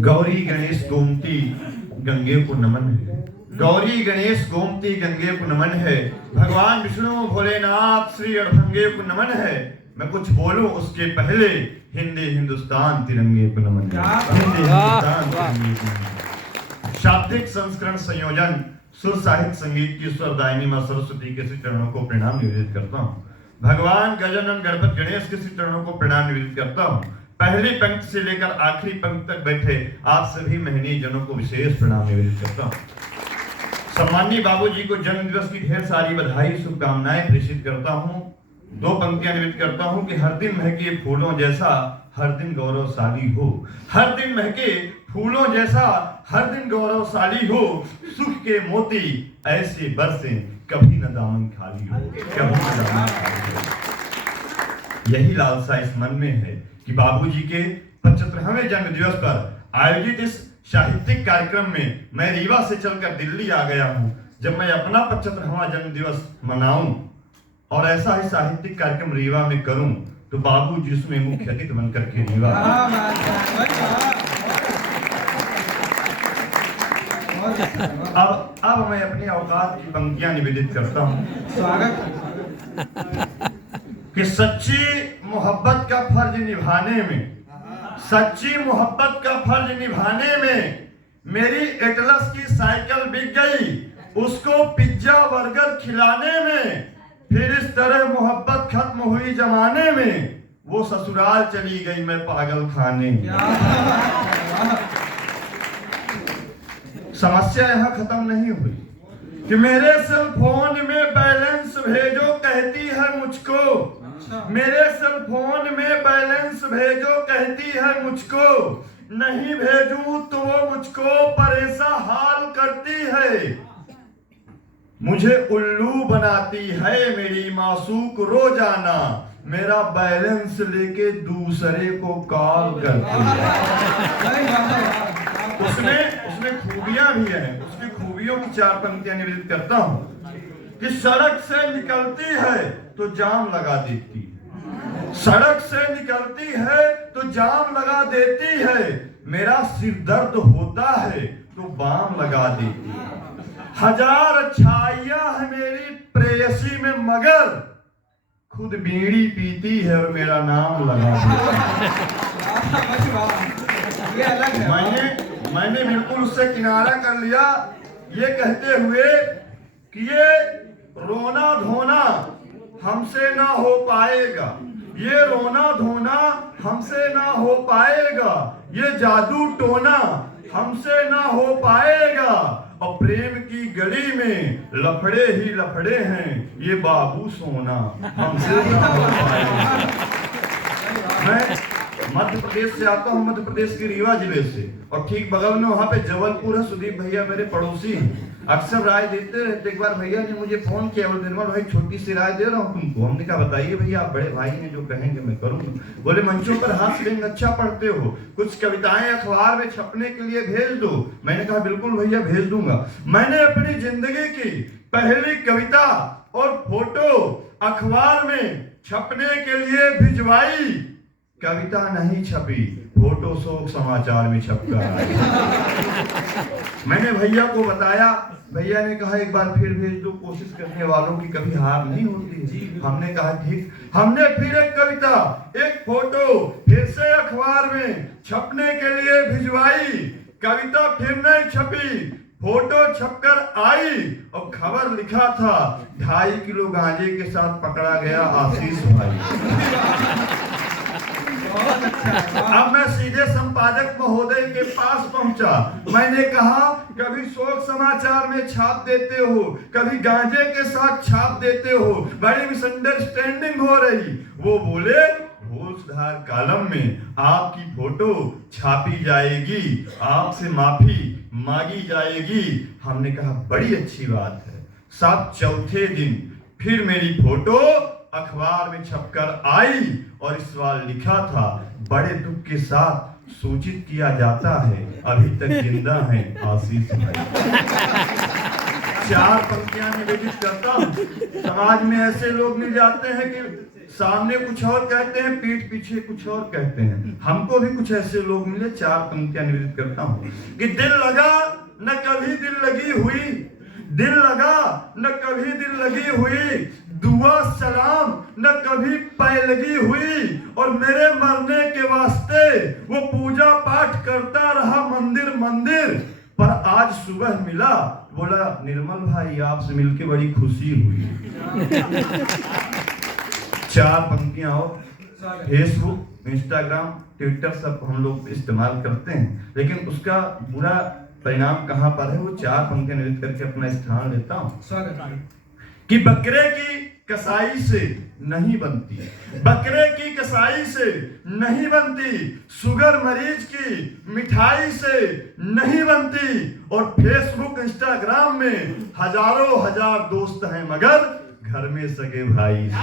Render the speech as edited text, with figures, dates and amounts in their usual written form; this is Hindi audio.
गौरी गणेश गोमती गंगे को नमन है। गौरी गणेश गोमती गंगे को नमन है। भगवान विष्णु भोलेनाथ श्री अड़भंगे को नमन है। मैं कुछ बोलूं उसके पहले हिंदी हिंदुस्तान तिरंगे को नमन है। हिंदी हिंदुस्तान तिरंगे को नमन है। शाब्दिक संस्करण संयोजन सुर साहित्य संगीत की स्वरदायिनी मां सरस्वती के श्री चरणों को प्रणाम निवेदित करता हूँ। भगवान गजानन गणपति गणेश के श्री चरणों को प्रणाम निवेदित करता हूँ। पहली पंक्ति से लेकर आखिरी पंक्ति तक बैठे आप सभी महनीय जनों को विशेष प्रणाम निवेदित करता हूँ। सम्माननीय बाबूजी को जन्म दिवस की ढेर सारी बधाई शुभकामनाएं प्रेषित करता हूँ। दो पंक्तियां निवेदित करता हूँ कि हर दिन महके फूलों जैसा हर दिन गौरवशाली हो। हर दिन महके फूलों जैसा हर दिन गौरवशाली हो। सुख के मोती ऐसे बरसे कभी न दामन खाली हो। कभी न दामन खाली हो। यही लालसा इस मन में है कि बाबूजी के 75वें जन्म दिवस पर आयोजित इस साहित्यिक कार्यक्रम में मैं रीवा से चलकर दिल्ली आ गया हूँ। जब मैं अपना 75वां जन्म दिवस मनाऊं और ऐसा ही साहित्यिक कार्यक्रम रीवा में करूं तो बाबूजी उसमें मुख्य अतिथि बनकर के रीवा। अब मैं अपनी औकात की पंक्तियां निवेदित करता हूं। स्वागत कि सच्ची मोहब्बत का फर्ज निभाने में, सच्ची मोहब्बत का फर्ज निभाने में मेरी एटलस की साइकिल बिक गई। उसको पिज्जा बर्गर खिलाने में, फिर इस तरह मोहब्बत खत्म हुई जमाने में। वो ससुराल चली गई मैं पागल खाने। समस्या यहाँ खत्म नहीं हुई कि मेरे सेल फोन में बैलेंस भेजो कहती है मुझको। मेरे सेल फोन में बैलेंस भेजो कहती है मुझको। नहीं भेजूं तो वो मुझको परेशान हाल करती है। मुझे उल्लू बनाती है मेरी मासूक रोजाना। मेरा बैलेंस लेके दूसरे को कॉल करती है। उसमें खूबियां भी हैं। उसकी खूबियों की 4 पंक्तियां निवेदित करता हूं कि सड़क से निकलती है तो जाम लगा देती है। सड़क से निकलती है तो जाम लगा देती है। मेरा सिर दर्द होता है तो बाम लगा देती है। हजार छाइयां है मेरी प्रेयसी में मगर खुद बीड़ी पीती है और मेरा नाम लगा देती है। मैंने बिल्कुल उससे किनारा कर लिया ये कहते हुए कि ये रोना धोना हमसे ना हो पाएगा। ये रोना धोना हमसे ना हो पाएगा। ये जादू टोना हमसे ना हो पाएगा। और प्रेम की गली में लफड़े ही लफड़े हैं। ये बाबू सोना हमसे ना हो पाएगा। मैं मध्य प्रदेश से आता हूँ, मध्य प्रदेश के रीवा जिले से, और ठीक बगल में वहाँ पे जबलपुर है। सुदीप भैया मेरे पड़ोसी हैं, अक्सर राय देते रहते। एक बार भैया ने मुझे फोन किया, बोले निर्मल भाई छोटी सी राय दे रहा हूँ तुमको। हमने कहा बताइए भैया, आप बड़े भाई हैं, जो कहेंगे मैं करूँगा। बोले मंचों पर हास्य व्यंग्य अच्छा पढ़ते हो, कुछ कविताएं अखबार में छपने के लिए भेज दो। मैंने कहा बिल्कुल भैया भेज दूंगा। मैंने अपनी जिंदगी की पहली कविता और फोटो अखबार में छपने के लिए भिजवाई। कविता नहीं छपी, फोटो शोक समाचार में छपकर आई। मैंने भैया को बताया, भैया ने कहा एक बार फिर भेज दो, कोशिश करने वालों की कभी हार नहीं होती। हमने कहा ठीक। हमने फिर एक कविता एक फोटो फिर से अखबार में छपने के लिए भिजवाई। कविता फिर नहीं छपी, फोटो छपकर आई और खबर लिखा था 2.5 किलो गांजे के साथ पकड़ा गया आशीष भाई। अब मैं सीधे संपादक महोदय के पास पहुंचा। मैंने कहा कभी शोक समाचार में छाप देते हो, कभी गांजे के साथ छाप देते हो, बड़ी मिसअंडरस्टैंडिंग हो रही। वो बोले होशधार कॉलम में आपकी फोटो छापी जाएगी, आपसे माफी मांगी जाएगी। हमने कहा बड़ी अच्छी बात है साहब। चौथे दिन फिर मेरी फोटो अखबार में छपकर आई और इस सवाल लिखा था बड़े दुख के साथ सूचित किया जाता है अभी तक जिंदा है आशीष भाई। 4 पंक्तियां निवेदित करता हूं। समाज में ऐसे लोग मिल जाते हैं कि सामने कुछ और कहते हैं, पीठ पीछे कुछ और कहते हैं। हमको भी कुछ ऐसे लोग मिले, 4 पंक्तियां निवेदित करता हूं कि दिल लगा न कभी दिल लगी हुई, दिल लगा न कभी दिल लगी हुई, दुआ सलाम न कभी पैलगी हुई, और मेरे मरने के वास्ते वो पूजा पाठ करता रहा मंदिर मंदिर, पर आज सुबह मिला, बोला निर्मल भाई आपसे मिलके बड़ी खुशी हुई। 4 पंक्तियां और फेसबुक, इंस्टाग्राम, ट्विटर सब हम लोग इस्तेमाल करते हैं, लेकिन उसका बुरा परिणाम कहां पर है? वो 4 पंक्तियां निवेदित करके अपना स्थान लेता हूं कि बकरे की कसाई से नहीं बनती, बकरे की कसाई से नहीं बनती, शुगर मरीज की मिठाई से नहीं बनती, और फेसबुक इंस्टाग्राम में हजारों हजार दोस्त हैं मगर घर में सगे भाई से।